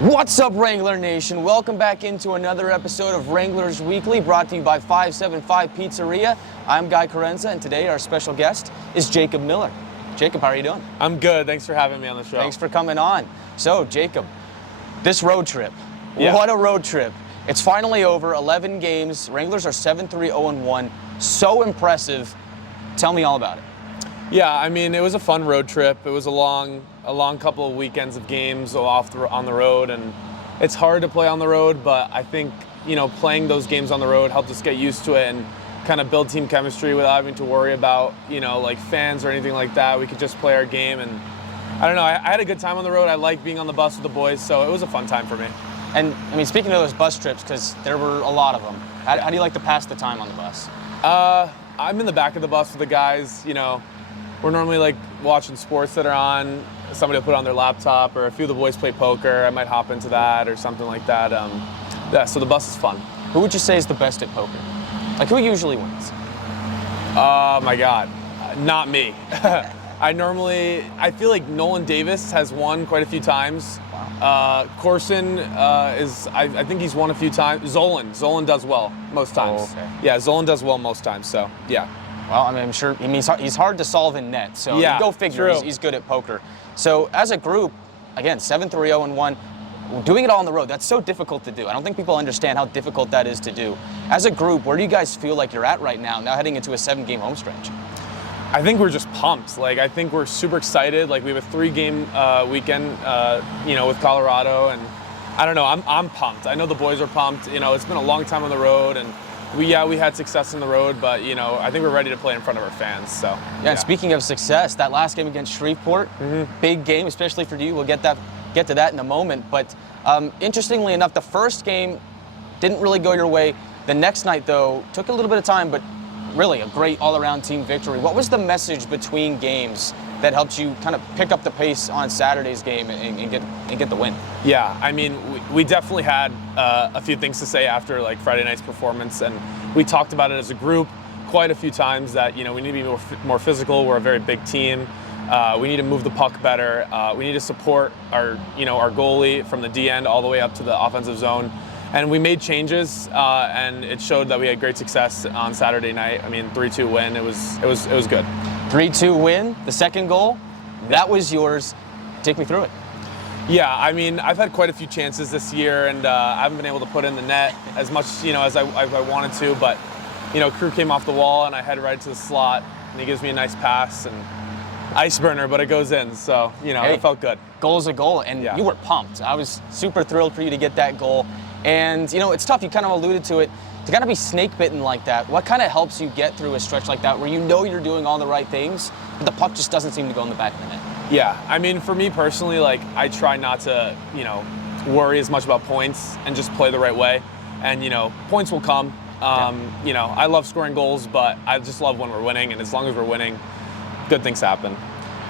What's up, Wrangler Nation? Welcome back into another episode of Wranglers Weekly, brought to you by 575 Pizzeria. I'm Guy Chiarenza, and today our special guest is Jacob Miller. Jacob, how are you doing? I'm good. Thanks for having me on the show. Thanks for coming on. So, Jacob, this road trip, Yeah. What a road trip. It's finally over, 11 games. Wranglers are 7-3-0-1. So impressive. Tell me all about it. Yeah, I mean, it was a fun road trip. It was a long couple of weekends of games on the road, and it's hard to play on the road, but I think, playing those games on the road helped us get used to it and kind of build team chemistry without having to worry about, like fans or anything like that. We could just play our game, and I don't know, I had a good time on the road. I like being on the bus with the boys, so it was a fun time for me. And, I mean, speaking of those bus trips, because there were a lot of them, how do you like to pass the time on the bus? I'm in the back of the bus with the guys, We're normally like watching sports that are on. Somebody will put on their laptop, or a few of the boys play poker. I might hop into that or something like that. So the bus is fun. Who would you say is the best at poker? Like, who usually wins? Oh my God, not me. I feel like Nolan Davis has won quite a few times. Wow. Corson I think he's won a few times. Zolan does well most times. Oh, okay. Yeah, Zolan does well most times, so yeah. Well, I mean, I'm sure, he's hard to solve in net, so yeah, go figure, he's good at poker. So as a group, again, 7-3-0-1, doing it all on the road, that's so difficult to do. I don't think people understand how difficult that is to do. As a group, where do you guys feel like you're at right now heading into a 7-game home stretch? I think we're just pumped. Like, I think we're super excited. Like, we have a 3-game weekend, with Colorado, and I don't know, I'm pumped. I know the boys are pumped. It's been a long time on the road, and we had success in the road, but I think we're ready to play in front of our fans. So yeah. And speaking of success, that last game against Shreveport, big game, especially for you. We'll get to that in a moment. But interestingly enough, the first game didn't really go your way. The next night, though, took a little bit of time, but really a great all-around team victory. What was the message between games that helped you kind of pick up the pace on Saturday's game and get the win? Yeah, I mean, we definitely had a few things to say after like Friday night's performance, and we talked about it as a group quite a few times that we need to be more physical. We're a very big team. We need to move the puck better. We need to support our goalie from the D end all the way up to the offensive zone. And we made changes, and it showed that we had great success on Saturday night. I mean, 3-2 win. It was good. 3-2 win. The second goal, that was yours. Take me through it. Yeah, I mean, I've had quite a few chances this year, and I haven't been able to put in the net as much, as I wanted to. But, Crew came off the wall, and I headed right to the slot, and he gives me a nice pass, and ice burner, but it goes in. So, hey, it felt good. Goal's a goal, and you were pumped. I was super thrilled for you to get that goal. And, it's tough. You kind of alluded to it. To kind of be snake-bitten like that, what kind of helps you get through a stretch like that where you're doing all the right things, but the puck just doesn't seem to go in the back of the net? Yeah, I mean, for me personally, like, I try not to, worry as much about points and just play the right way. And, points will come. I love scoring goals, but I just love when we're winning. And as long as we're winning, good things happen.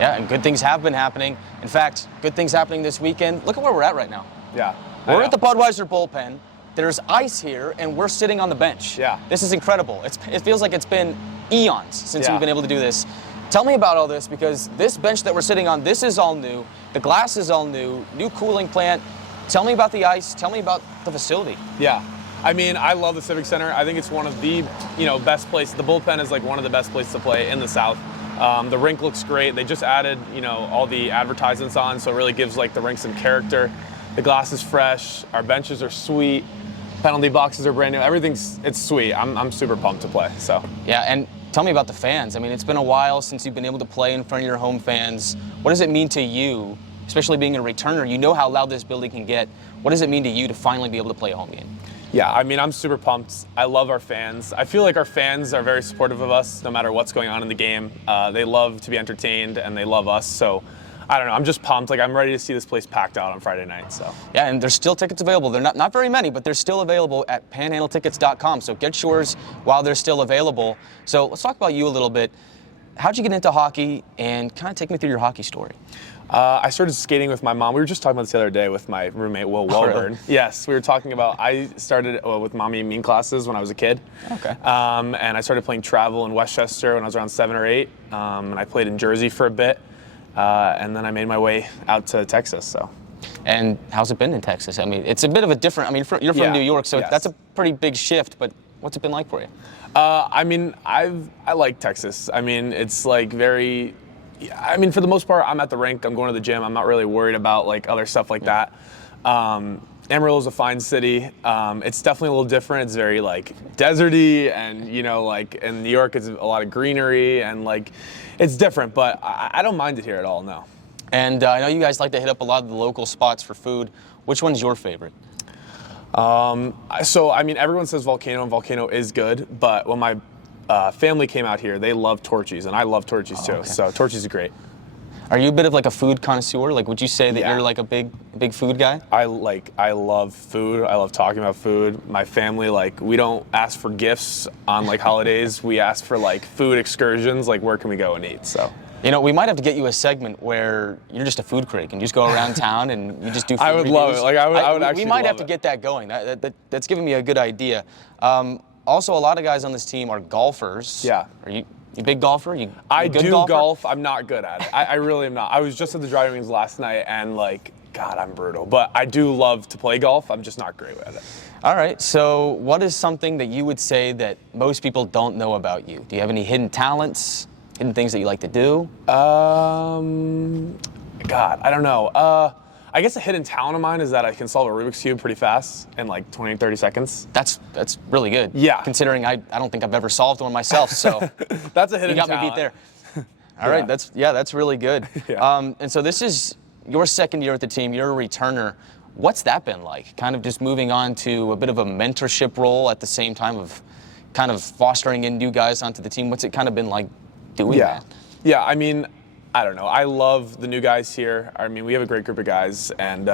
Yeah, and good things have been happening. In fact, good things happening this weekend. Look at where we're at right now. Yeah. We're at the Budweiser bullpen. There's ice here, and we're sitting on the bench. Yeah. This is incredible. It feels like it's been eons since we've been able to do this. Tell me about all this, because this bench that we're sitting on, this is all new. The glass is all new cooling plant. Tell me about the ice. Tell me about the facility. Yeah. I mean, I love the Civic Center. I think it's one of the, best places. The bullpen is like one of the best places to play in the South. The rink looks great. They just added, all the advertisements on, so it really gives like the rink some character. The glass is fresh. Our benches are sweet. Penalty boxes are brand new. It's sweet. I'm super pumped to play. So yeah, and tell me about the fans. I mean, it's been a while since you've been able to play in front of your home fans. What does it mean to you, especially being a returner? You know how loud this building can get. What does it mean to you to finally be able to play a home game? Yeah, I mean, I'm super pumped. I love our fans. I feel like our fans are very supportive of us no matter what's going on in the game. They love to be entertained, and they love us. So I don't know, I'm just pumped. Like, I'm ready to see this place packed out on Friday night. So yeah, and there's still tickets available. They're not very many, but they're still available at panhandletickets.com. So get yours while they're still available. So let's talk about you a little bit. How'd you get into hockey, and kind of take me through your hockey story? I started skating with my mom. We were just talking about this the other day with my roommate, Will Welburn. Really? Yes, we were talking about, I started with Mommy and Mean classes when I was a kid. Okay. And I started playing travel in Westchester when I was around 7 or 8. And I played in Jersey for a bit. And then I made my way out to Texas, so. And how's it been in Texas? I mean, it's a bit of a different. I mean, you're from Yeah. New York, so Yes. that's a pretty big shift. But what's it been like for you? I mean, I like Texas. I mean, it's like very. I mean, for the most part, I'm at the rink. I'm going to the gym. I'm not really worried about like other stuff like that. Amarillo is a fine city. It's definitely a little different. It's very like deserty, and like in New York, it's a lot of greenery, and like it's different. But I don't mind it here at all. No. And I know you guys like to hit up a lot of the local spots for food. Which one's your favorite? So I mean, everyone says Volcano, and Volcano is good. But when my family came out here, they love Torchy's, and I love Torchy's too. Okay. So Torchy's is great. Are you a bit of like a food connoisseur? Like, would you say that Yeah. you're like a big food guy? I love food. I love talking about food. My family, like, we don't ask for gifts on like holidays. We ask for like food excursions, like where can we go and eat? So We might have to get you a segment where you're just a food critic and you just go around town and you just do food I would reviews. love it. Like, I would actually We might have love to it. get that going. That's giving me a good idea. Also, a lot of guys on this team are golfers. Yeah. Are you a big golfer? I a good do golfer? golf. I'm not good at it. I really am not. I was just at the driving range last night, and like, God, I'm brutal. But I do love to play golf. I'm just not great at it. All right. So, what is something that you would say that most people don't know about you? Do you have any hidden talents? Hidden things that you like to do? God, I don't know. I guess a hidden talent of mine is that I can solve a Rubik's Cube pretty fast in like 20, 30 seconds. That's really good. Yeah. Considering I don't think I've ever solved one myself, so That's a you hidden got talent. me beat there. All right, that's really good. Yeah. And so this is your second year at the team. You're a returner. What's that been like? Kind of just moving on to a bit of a mentorship role at the same time of kind of fostering in new guys onto the team. What's it kind of been like doing Yeah. that? Yeah, I mean, I don't know. I love the new guys here. I mean, we have a great group of guys, and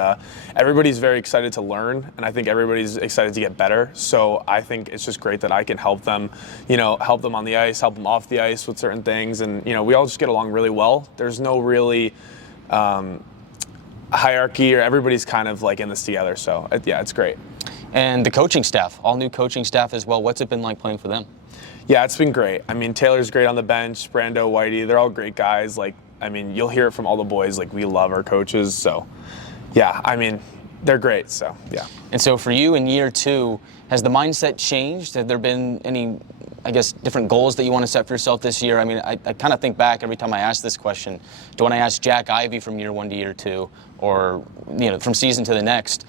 everybody's very excited to learn, and I think everybody's excited to get better. So I think it's just great that I can help them, help them on the ice, help them off the ice with certain things, and, we all just get along really well. There's no really hierarchy, or everybody's kind of like in this together. So, yeah, it's great. And the coaching staff, all new coaching staff as well. What's it been like playing for them? Yeah, it's been great. I mean, Taylor's great on the bench, Brando, Whitey, they're all great guys. Like, I mean, you'll hear it from all the boys, like, we love our coaches. So, yeah, I mean, they're great, so, yeah. And so for you in year two, has the mindset changed? Have there been any, I guess, different goals that you want to set for yourself this year? I mean, I kind of think back every time I ask this question to when I asked Jack Ivey from year one to year two, or, from season to the next,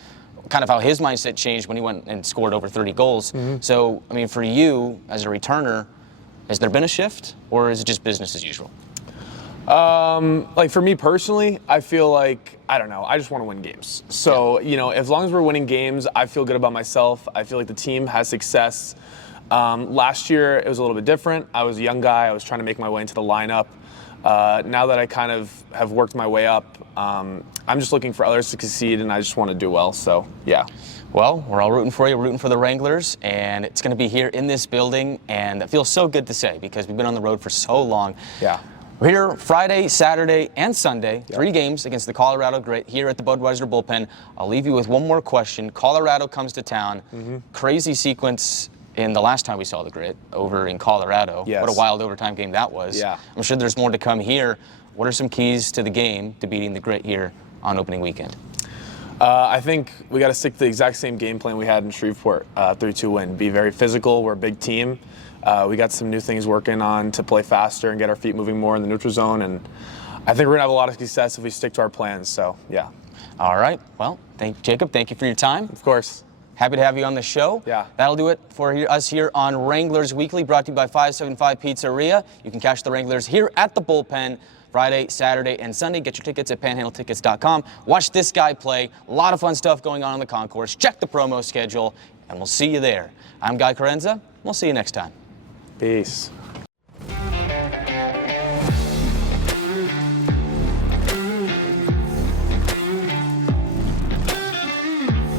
kind of how his mindset changed when he went and scored over 30 goals. Mm-hmm. So, I mean, for you as a returner, has there been a shift, or is it just business as usual? Like for me personally, I feel like, I don't know, I just want to win games. So, as long as we're winning games, I feel good about myself. I feel like the team has success. Last year, it was a little bit different. I was a young guy. I was trying to make my way into the lineup. Now that I kind of have worked my way up, I'm just looking for others to succeed, and I just want to do well. So, yeah. Well, we're all rooting for you. We're rooting for the Wranglers, and it's going to be here in this building, and it feels so good to say because we've been on the road for so long. Yeah. We're here Friday, Saturday, and Sunday, 3 games against the Colorado Grit here at the Budweiser Bullpen. I'll leave you with one more question. Colorado comes to town. Mm-hmm. Crazy sequence in the last time we saw the Grit over in Colorado. Yes. What a wild overtime game that was. Yeah. I'm sure there's more to come here. What are some keys to the game to beating the Grit here on opening weekend? I think we got to stick to the exact same game plan we had in Shreveport, 3-2 win. Be very physical. We're a big team. We got some new things working on to play faster and get our feet moving more in the neutral zone, and I think we're going to have a lot of success if we stick to our plans, so yeah. All right. Well, Jacob, thank you for your time. Of course. Happy to have you on the show. Yeah. That'll do it for us here on Wranglers Weekly, brought to you by 575 Pizzeria. You can catch the Wranglers here at the Bullpen Friday, Saturday, and Sunday. Get your tickets at panhandletickets.com. Watch this guy play. A lot of fun stuff going on the concourse. Check the promo schedule, and we'll see you there. I'm Guy Chiarenza. We'll see you next time. Peace.